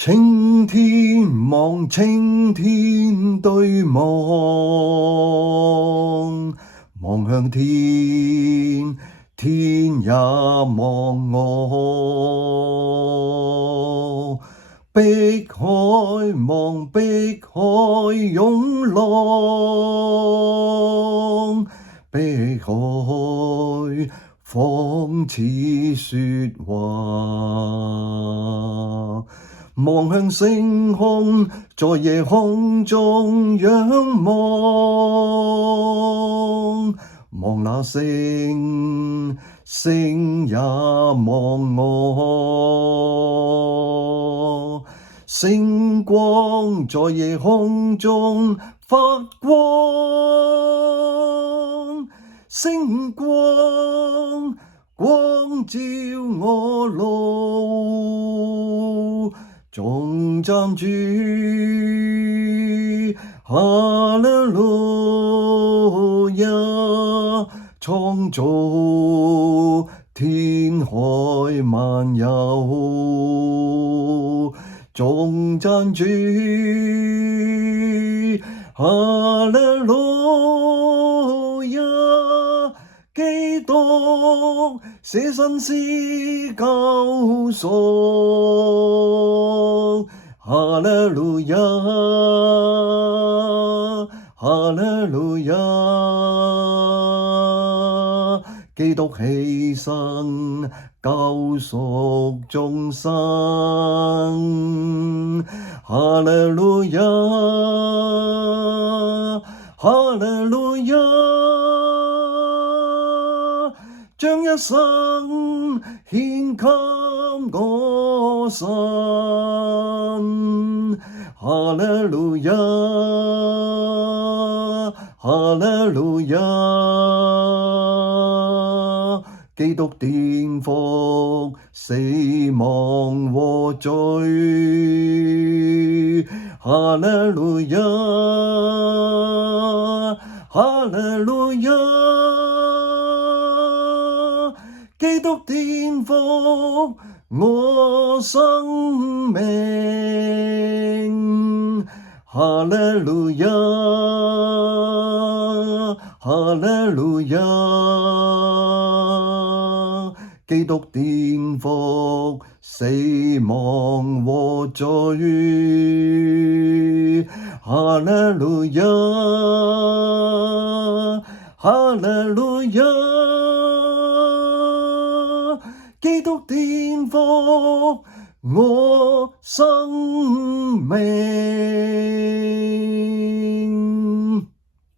青天望，青天對望，望向天，天也望我。碧海望，碧海湧浪，碧海仿似說話。望向星空，在夜空中仰望，望那星，星也望我。星光在夜空中發光，星光光照我路。頌讚主，哈利路亞，創造天海萬有。頌讚主，哈利路亞，基督捨身施救贖。哈利路亞，哈利路亞，基督犧牲救贖眾生。哈利路亞，哈利路亞，將一生獻給我神。哈利路亞，哈利路亞，基督顛覆死亡和罪。哈利路亞，哈利路亞，基督顛覆我生命。哈利路亞，哈利路亞，基督顛覆死亡和罪。哈利路亞，哈利路亞，基督顛覆我生命。